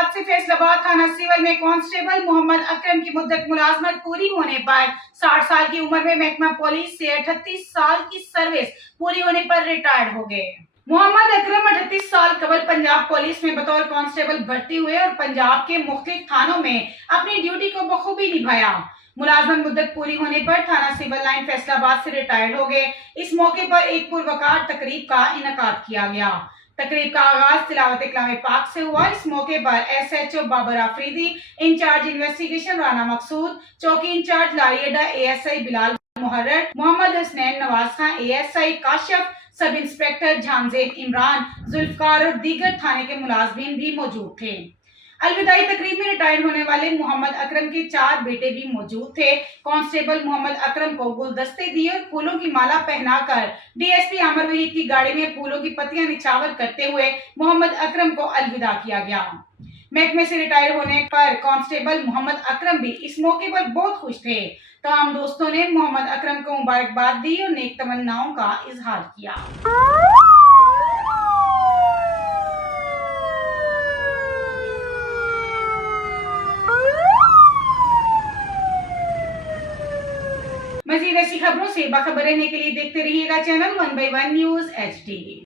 आबाद से फैसल थाना सिविल में कॉन्स्टेबल मोहम्मद अकरम की मुद्दत मुलाजमत पूरी होने पर 60 साल की उम्र में महकमा पुलिस से 38 साल की सर्विस पूरी होने पर रिटायर हो गए। मोहम्मद अकरम 38 साल कबल पंजाब पुलिस में बतौर कांस्टेबल भर्ती हुए और पंजाब के मुख्तलिफ थानों में अपनी ड्यूटी को बखूबी निभाया। मुलाजमत मुद्दत पूरी होने पर थाना सिविल लाइन फैसलाबाद से रिटायर हो गए। इस मौके पर एक पुरवकार तकरीब का इनेकाद किया गया। तकरीब का आगाज तिलावत कलाम पाक से हुआ। इस मौके पर SHO Babar Afridi, incharge investigation Rana Maqsood, चौकी इंचार्ज लारियडा ASI बिलाल मुहर्रर, Mohammad Hasnain Nawaz Khan ASI Kashif, sub inspector झांजेब Imran, Zulfikar और दीगर थाने के मुलाजमीन भी मौजूद थे। अलविदाई तकरीब में रिटायर होने वाले मोहम्मद अकरम के 4 बेटे भी मौजूद थे। कांस्टेबल मोहम्मद अकरम को गुलदस्ते दिए और फूलों की माला पहनाकर DSP आमिर वहीद की गाड़ी में फूलों की पत्तियां निछावर करते हुए मोहम्मद अकरम को अलविदा किया गया। महकमे से रिटायर होने पर कांस्टेबल मोहम्मद अकरम भी इस मौके पर बहुत खुश थे। तमाम दोस्तों ने मोहम्मद अकरम को मुबारकबाद दी और नेक तमन्नाओं का इजहार किया। मज़ीद ऐसी खबरों से बाखबर रहने के लिए देखते रहिएगा चैनल 1/1 न्यूज़ HD।